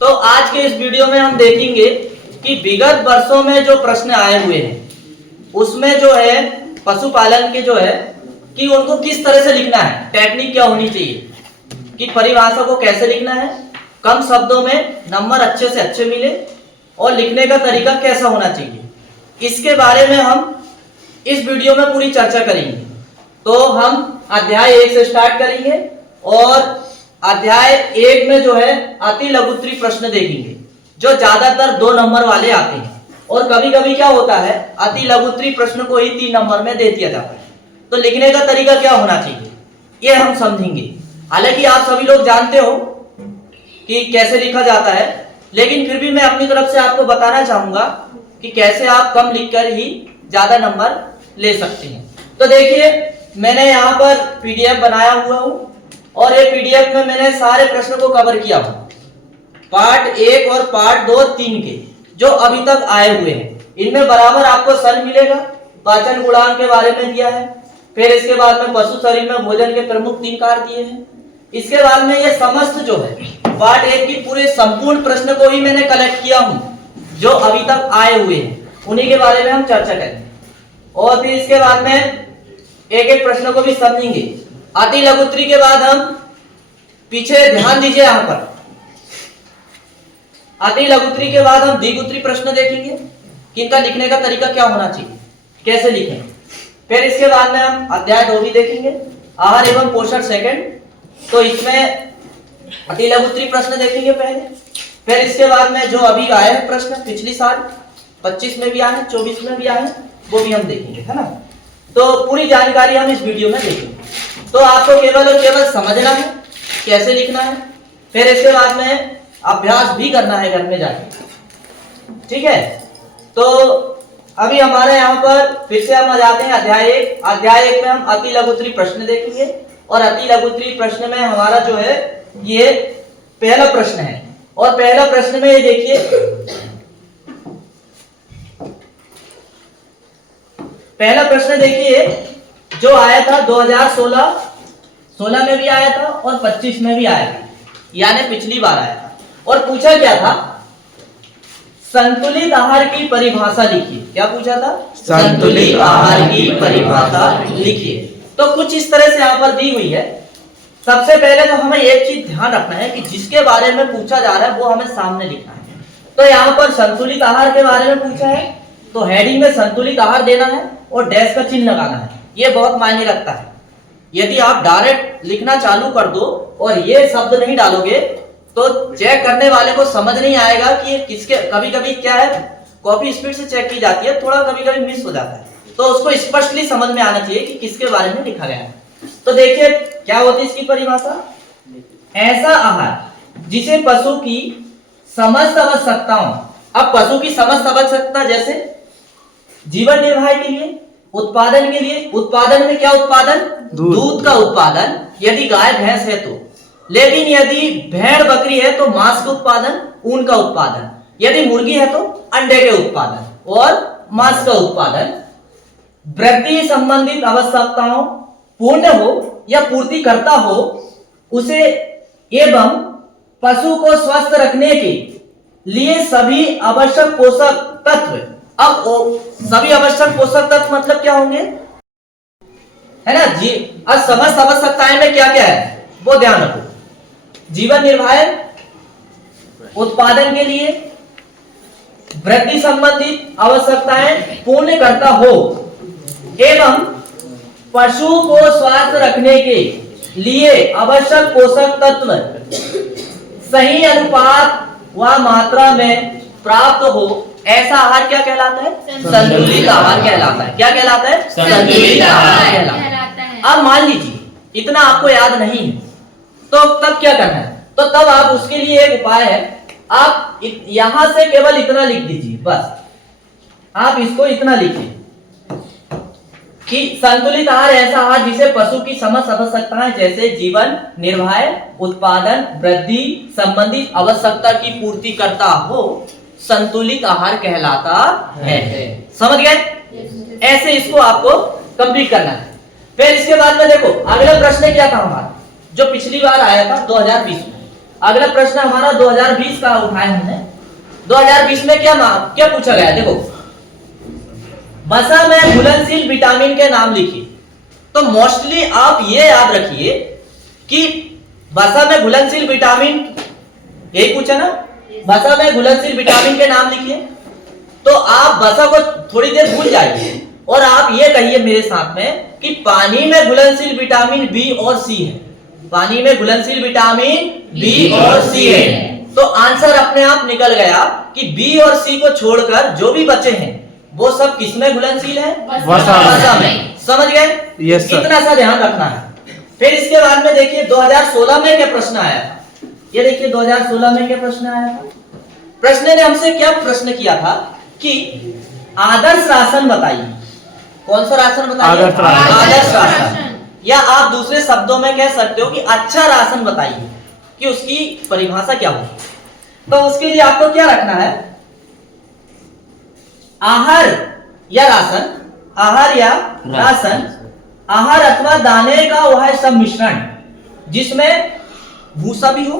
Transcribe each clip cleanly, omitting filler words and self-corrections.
तो आज के इस वीडियो में हम देखेंगे कि विगत वर्षों में जो प्रश्न आए हुए हैं उसमें जो है पशुपालन के जो है कि उनको किस तरह से लिखना है, टेक्निक क्या होनी चाहिए, कि परिभाषा को कैसे लिखना है, कम शब्दों में नंबर अच्छे से अच्छे मिले और लिखने का तरीका कैसा होना चाहिए, इसके बारे में हम इस वीडियो में पूरी चर्चा करेंगे। तो हम अध्याय 1 से स्टार्ट करेंगे और अध्याय 1 में जो है अति लघुत्तरी प्रश्न देखेंगे जो ज्यादातर 2 नंबर वाले आते हैं और कभी कभी क्या होता है अति लघुत्तरी प्रश्न को ही 3 नंबर में दे दिया जाता है। तो लिखने का तरीका क्या होना चाहिए ये हम समझेंगे। हालांकि आप सभी लोग जानते हो कि कैसे लिखा जाता है, लेकिन फिर भी मैं अपनी तरफ से आपको बताना चाहूंगा कि कैसे आप कम लिखकर ही ज्यादा नंबर ले सकते हैं। तो देखिए मैंने यहाँ पर पीडीएफ बनाया हुआ हूँ और ये पीडीएफ में मैंने सारे प्रश्न को कवर किया हूँ, पार्ट 1 और पार्ट 2 3 के जो अभी तक आए हुए हैं। इनमें बराबर आपको सन मिलेगा, पाचन गुणांक के बारे में दिया है, फिर इसके बाद में पशु शरीर में भोजन के प्रमुख 3 कार्य दिए हैं। इसके बाद में ये समस्त जो है पार्ट 1 की पूरे संपूर्ण प्रश्न को ही मैंने कलेक्ट किया हूँ जो अभी तक आए हुए हैं, उन्हीं के बारे में हम चर्चा करेंगे और फिर इसके बाद में एक एक प्रश्न को भी समझेंगे। अति लघुत्तरी के बाद हम पीछे ध्यान दीजिए, यहाँ पर अति लघुत्तरी के बाद हम द्विगुत्री प्रश्न देखेंगे कि इनका लिखने का तरीका क्या होना चाहिए, कैसे लिखें। फिर इसके बाद में हम अध्याय 2 भी देखेंगे, आहार एवं पोषण सेकंड। तो इसमें अति लघुत्तरी प्रश्न देखेंगे पहले, फिर इसके बाद में जो अभी आए हैं प्रश्न पिछली साल 25 में भी आए, 24 में भी आए, वो भी हम देखेंगे, है ना। तो पूरी जानकारी हम इस वीडियो में देखेंगे। तो आपको केवल और केवल समझना है कैसे लिखना है, फिर इसके बाद में अभ्यास भी करना है घर में जाके, ठीक है। तो अभी हमारे यहाँ पर फिर से हम आ जाते हैं अध्याय 1। अध्याय 1 में हम अति लघुत्तरी प्रश्न देखेंगे और अति लघुत्तरी प्रश्न में हमारा जो है ये पहला प्रश्न है और पहला प्रश्न में ये देखिए, पहला प्रश्न देखिए जो आया था 2016 में भी आया था और 25 में भी आया था, यानी पिछली बार आया था। और पूछा क्या था, संतुलित आहार की परिभाषा लिखिए। क्या पूछा था? संतुलित आहार की परिभाषा लिखिए। तो कुछ इस तरह से यहाँ पर दी हुई है। सबसे पहले तो हमें एक चीज ध्यान रखना है कि जिसके बारे में पूछा जा रहा है वो हमें सामने लिखना है। तो यहाँ पर संतुलित आहार के बारे में पूछा है तो हेडिंग में संतुलित आहार देना है और डैश का चिन्ह लगाना है। ये बहुत मायने रखता है। यदि आप डायरेक्ट लिखना चालू कर दो और ये शब्द नहीं डालोगे तो चेक करने वाले को समझ नहीं आएगा कि ये किसके, कभी कभी क्या है कॉपी स्पीड से चेक की जाती है, थोड़ा कभी कभी मिस हो जाता है, तो उसको स्पष्टली समझ में आना चाहिए कि किसके बारे में लिखा गया है। तो देखिए क्या होती है इसकी परिभाषा, ऐसा आहार जिसे पशु की समस्त आवश्यकताओं, अब पशु की समस्त आवश्यकता जैसे जीवन निर्वाह के लिए, उत्पादन के लिए, उत्पादन में क्या उत्पादन, दूध का उत्पादन यदि गाय भैंस है तो, लेकिन यदि भेड़ बकरी है तो मांस का उत्पादन, ऊन का उत्पादन, यदि मुर्गी है तो अंडे के उत्पादन और मांस का उत्पादन, वृद्धि संबंधित आवश्यकताओं पूर्ण हो या पूर्ति करता हो उसे, एवं पशु को स्वस्थ रखने के लिए सभी आवश्यक पोषक तत्व। अब सभी आवश्यक पोषक तत्व मतलब क्या होंगे, है ना जी। अब समस्त आवश्यकताएं में क्या क्या है वो ध्यान रखो, जीवन निर्वाह, उत्पादन के लिए, वृद्धि संबंधित आवश्यकताएं पूर्ण करता हो एवं पशु को स्वस्थ रखने के लिए आवश्यक पोषक तत्व सही अनुपात व मात्रा में प्राप्त हो, ऐसा आहार क्या कहलाता है? संतुलित आहार कहलाता है। क्या कहलाता है? संतुलित आहार कहलाता है। अब मान लीजिए इतना आपको याद नहीं है तो तब क्या करना है, तो तब आप उसके लिए एक उपाय है, आप यहां से केवल इतना लिख दीजिए, बस आप इसको इतना लिखिए कि संतुलित आहार ऐसा आहार जिसे पशु की समस्त आवश्यकताएं जैसे जीवन निर्वाह, उत्पादन, वृद्धि संबंधित आवश्यकता की पूर्ति करता हो, संतुलित आहार कहलाता है। समझ गए? ऐसे इसको आपको कंप्लीट करना है। फिर इसके बाद में देखो अगला प्रश्न क्या था हमारा जो पिछली बार आया था 2020 में। अगला प्रश्न हमारा 2020 का उठाए हमने। 2020 में क्या पूछा गया, देखो वसा में घुलनशील विटामिन के नाम लिखिए। तो मोस्टली आप ये याद रखिए कि वसा में घुलनशील विटामिन, यही पूछा ना, वसा में घुलनशील विटामिन के नाम लिखिए। तो आप वसा को थोड़ी देर भूल जाइए और आप ये कहिए मेरे साथ में कि पानी में घुलनशील विटामिन बी और सी है। पानी में घुलनशील विटामिन बी और सी है। तो आंसर अपने आप निकल गया कि बी और सी को छोड़कर जो भी बचे हैं वो सब किसमें घुलनशील है, वसा में। समझ गए? Yes sir. इतना सा ध्यान रखना है। फिर इसके बाद में देखिए 2016 में क्या प्रश्न आया था। ये देखिए 2016 में क्या प्रश्न आया था। प्रश्न ने हमसे क्या प्रश्न किया था कि आदर्श राशन बताइए। कौन सा राशन बताइए? आदर्श राशन। या आप दूसरे शब्दों में कह सकते हो कि अच्छा राशन बताइए कि उसकी परिभाषा क्या होगी। तो उसके लिए आपको क्या रखना है, आहार या राशन, आहार या राशन, आहार अथवा दाने का वह सब मिश्रण जिसमें भूसा भी हो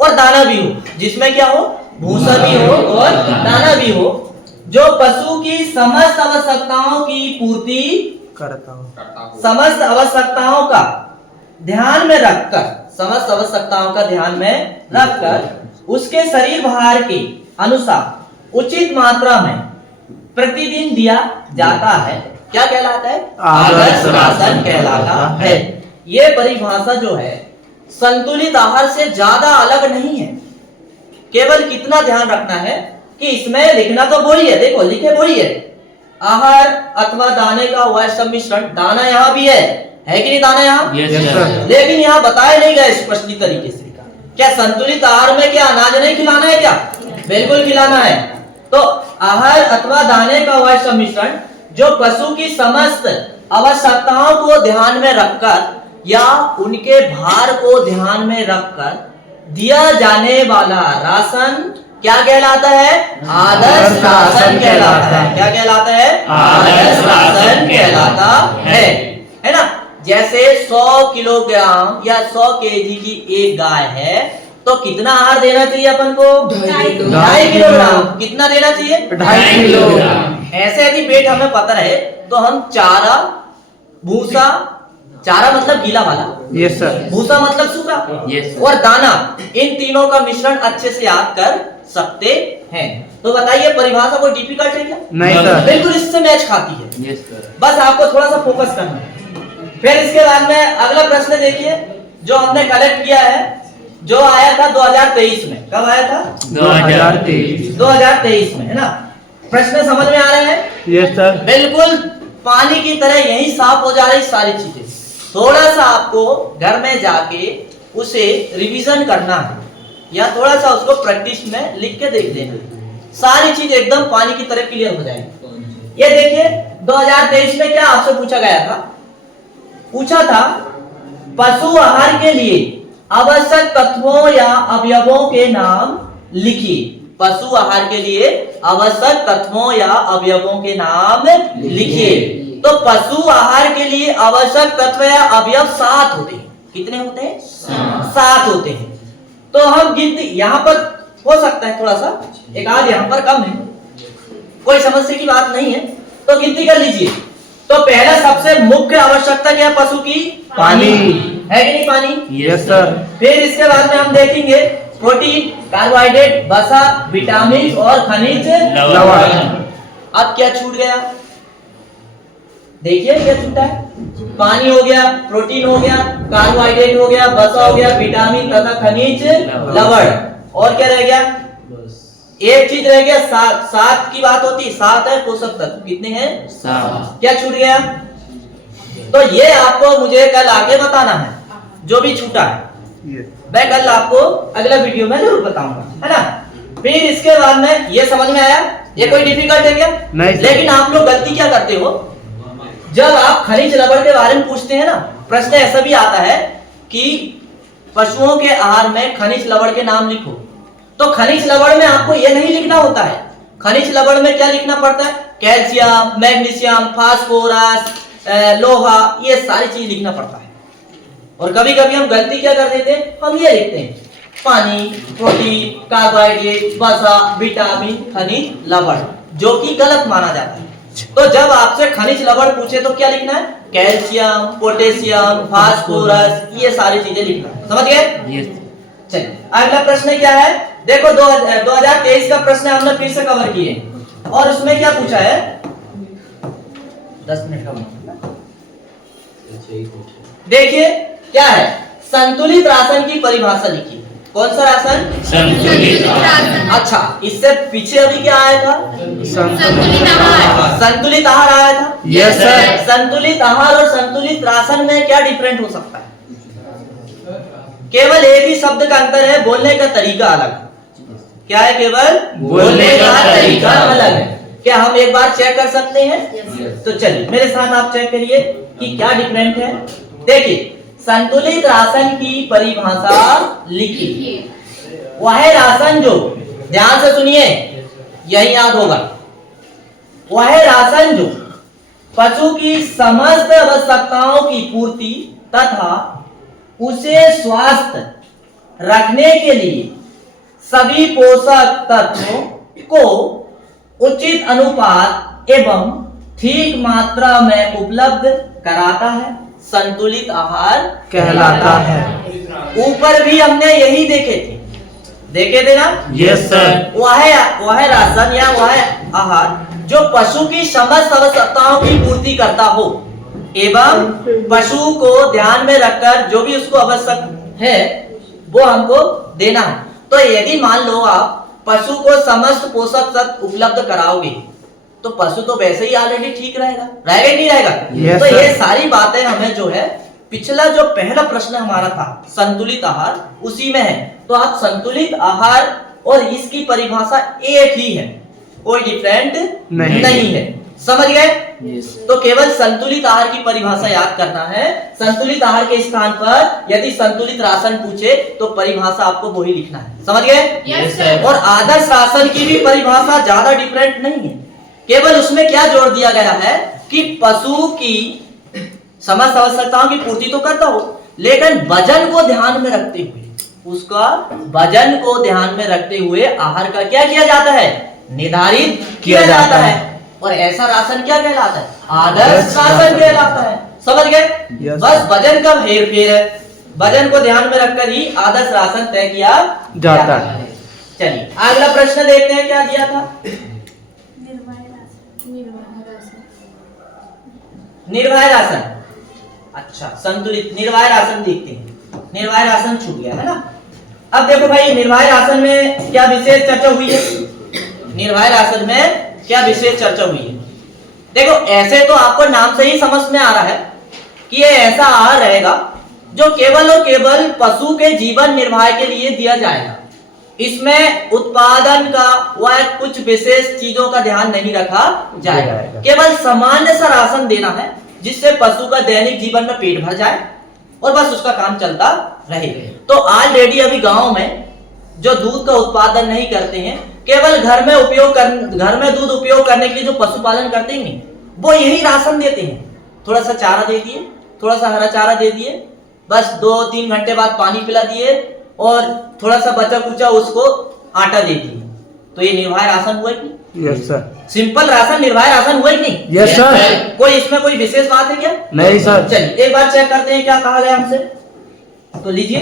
और दाना भी हो, जिसमें क्या हो, भूसा भी हो और दाना भी हो, जो पशु की समस्त आवश्यकताओं की पूर्ति करता हूं, समस्त आवश्यकताओं का ध्यान में रखकर, समस्त आवश्यकताओं का ध्यान में रखकर उसके शरीर भार के अनुसार उचित मात्रा में प्रतिदिन दिया जाता है। क्या कहलाता है? आदर्श राशन कहलाता है। ये परिभाषा जो है संतुलित आहार से ज्यादा अलग नहीं है। केवल कितना ध्यान रखना है कि इसमें लिखना तो वही है, देखो लिखे वही है, आहार अथवा दाने का वह सम्मिश्रण। दाना यहाँ भी है कि नहीं दाना यहाँ? लेकिन यहाँ बताया नहीं गया स्पष्ट तरीके से। क्या संतुलित आहार में क्या अनाज नहीं खिलाना है? क्या बिल्कुल खिलाना है। तो आहार अथवा दाने का वह सम्मिश्रण जो पशु की समस्त आवश्यकताओं को ध्यान में रखकर या उनके भार को ध्यान में रखकर दिया जाने वाला राशन क्या कहलाता है? आदर्श राशन कहलाता है। क्या कहलाता है? आदर्श राशन कहलाता है ना। जैसे 100 किलोग्राम या 100 केजी की एक गाय है तो कितना आहार देना चाहिए अपन को? 2.5 किलोग्राम। कितना देना चाहिए? 2.5 किलोग्राम। ऐसे यदि पेट हमें पता रहे तो हम चारा, भूसा, चारा मतलब गीला वाला, यस सर, भूसा मतलब सूखा, और दाना, इन तीनों का मिश्रण अच्छे से याद कर सकते हैं। तो बताइए परिभाषा कोई डिफिकल्ट है क्या? नहीं सर, बिल्कुल इससे मैच खाती है। बस आपको थोड़ा सा फोकस करना है। फिर इसके बाद में अगला प्रश्न देखिए जो हमने कलेक्ट किया है, जो आया था 2023 में। कब आया था? 2023 में, है ना। प्रश्न समझ में आ रहे हैं? Yes sir. बिल्कुल पानी की तरह यही साफ हो जा रही सारी चीजें। थोड़ा सा आपको घर में जाके उसे रिवीजन करना है या थोड़ा सा उसको प्रैक्टिस में लिख के देख देना, सारी चीज एकदम पानी की तरह क्लियर हो जाएगी। ये देखिए 2023 में क्या आपसे पूछा गया था? पूछा था पशु आहार के लिए आवश्यक तत्वों या अवयवों के नाम लिखिए। पशु आहार के लिए आवश्यक तत्वों या अवयवों के नाम लिखिए। तो पशु आहार के लिए आवश्यक तत्व या अवयव 7 होते हैं। कितने होते हैं? 7 होते हैं। तो हम गिनती यहाँ पर हो सकता है थोड़ा सा एक आध यहाँ पर कम है, कोई समस्या की बात नहीं है, तो गिनती कर लीजिए। तो पहला सबसे मुख्य आवश्यकता क्या है पशु की? पानी है कि नहीं? पानी, यस सर। फिर इसके बाद में हम देखेंगे प्रोटीन, कार्बोहाइड्रेट, वसा, विटामिन और खनिज लवण। अब क्या छूट गया? देखिए क्या छूटा है? पानी हो गया, प्रोटीन हो गया, कार्बोहाइड्रेट हो गया, वसा हो गया, विटामिन तथा खनिज लवण, और क्या रह गया? एक चीज रह गया, 7 की बात होती, 7 है पोषक तत्व। कितने हैं? 7। क्या छूट गया? तो ये आपको मुझे कल आगे बताना है जो भी छूटा है। मैं कल आपको अगला वीडियो में जरूर बताऊंगा, है ना। फिर इसके बाद में ये समझ में आया? ये कोई डिफिकल्ट है क्या? नहीं। लेकिन आप लोग गलती क्या करते हो, जब आप खनिज लवण के बारे में पूछते हैं ना, प्रश्न ऐसा भी आता है कि पशुओं के आहार में खनिज लवण के नाम लिखो। तो खनिज लवण में आपको यह नहीं लिखना होता है। खनिज लवण में क्या लिखना पड़ता है? कैल्शियम, मैग्नीशियम, फास्फोरस, लोहा, ये सारी चीज लिखना पड़ता है। और कभी कभी हम गलती क्या कर देते हैं, हम ये लिखते हैं पानी, प्रोटीन, कार्बोहाइड्रेट, वसा, विटामिन, खनिज, लवण, जो कि गलत माना जाता है। तो जब आपसे खनिज लवण पूछे तो क्या लिखना है? कैल्शियम, पोटेशियम, फास्फोरस, ये सारी चीजें लिखना है। समझ गए? चलिए अगला प्रश्न क्या है? देखो 2023 का प्रश्न हमने फिर से कवर किए और उसमें क्या पूछा है? 10 मिनट का देखिए क्या है, संतुलित राशन की परिभाषा लिखी। कौन सा राशन? संतुलित राशन। अच्छा, इससे पीछे अभी क्या आया था? संतुलित आहार। संतुलित आहार आया था। Yes sir. संतुलित आहार और संतुलित राशन में क्या डिफरेंट हो सकता है? केवल एक ही शब्द का अंतर है, बोलने का तरीका अलग। क्या है? केवल बोलने का तरीका अलग है। क्या हम एक बार चेक कर सकते हैं? तो चलिए मेरे साथ आप चेक करिए कि क्या डिफरेंट है। देखिए, संतुलित राशन की परिभाषा लिखी। वह राशन जो, ध्यान से सुनिए, यही याद होगा, वह राशन जो पशु की समस्त आवश्यकताओं की पूर्ति तथा उसे स्वस्थ रखने के लिए सभी पोषक तत्वों को उचित अनुपात एवं ठीक मात्रा में उपलब्ध कराता है, संतुलित आहार कहलाता है। ऊपर भी हमने यही देखे थे ना? Yes sir. वह राशन या वह आहार जो पशु की समस्त आवश्यकताओं की पूर्ति करता हो एवं पशु को ध्यान में रखकर जो भी उसको आवश्यक है वो हमको देना है। तो यदि मान लो आप पशु को समस्त पोषक तत्व उपलब्ध कराओगे तो पशु तो वैसे ही ऑलरेडी ठीक रहेगा कि नहीं रहेगा? Yes, तो sir. ये सारी बातें हमें जो है, पिछला जो पहला प्रश्न हमारा था संतुलित आहार, उसी में है। तो आप संतुलित आहार और इसकी परिभाषा एक ही है, कोई डिफरेंट नहीं है। समझ गए? तो केवल संतुलित आहार की परिभाषा याद करना है। संतुलित आहार के स्थान पर यदि संतुलित राशन पूछे तो परिभाषा आपको वही लिखना है। समझ गए? Yes, sir. और आदर्श राशन की भी परिभाषा ज्यादा डिफरेंट नहीं है, केवल उसमें क्या जोड़ दिया गया है कि पशु की समस्त आवश्यकताओं की पूर्ति तो करता हो, लेकिन वजन को ध्यान में रखते हुए, उसका वजन को ध्यान में रखते हुए आहार का क्या किया जाता है? निर्धारित किया जाता है। और ऐसा राशन क्या कहलाता है? आदर्श राशन कहलाता है। समझ गए? Yes, बस वजन का हेरफेर है, वजन को ध्यान में रखकर ही आदर्श राशन तय किया जाता है। चलिए अगला प्रश्न देखते हैं क्या दिया था। निर्वाह राशन। अच्छा, संतुलित निर्वाह राशन देखते हैं। निर्वाह राशन छूट गया है ना? अब देखो भाई, निर्वाह राशन में क्या विशेष चर्चा हुई है? निर्वाह राशन में क्या विशेष चर्चा हुई है? देखो, ऐसे तो आपको नाम से ही समझ में आ रहा है कि ये ऐसा आहार रहेगा जो केवल और केवल पशु के जीवन निर्वाह के लिए दिया जाएगा। इसमें उत्पादन का व कुछ विशेष चीजों का ध्यान नहीं रखा जाएगा। केवल सामान्य सा राशन देना है जिससे पशु का दैनिक जीवन में पेट भर जाए और बस उसका काम चलता रहे। तो ऑलरेडी अभी गांव में जो दूध का उत्पादन नहीं करते हैं, केवल घर में दूध उपयोग करने के लिए जो पशुपालन करते हैं वो यही राशन देते हैं। थोड़ा सा चारा दे दिए, थोड़ा सा हरा चारा दे दिए, बस 2-3 घंटे बाद पानी पिला दिए और थोड़ा सा बचा कुचा उसको आटा दे दिए। तो ये निर्वाह राशन हुआ कि? Yes sir. सिंपल राशन निर्वाह राशन हुआ कि नहीं? Yes sir. कोई इसमें कोई विशेष बात है क्या? नहीं सर। चलिए एक बार चेक करते हैं क्या कहा गया हमसे। तो लीजिए,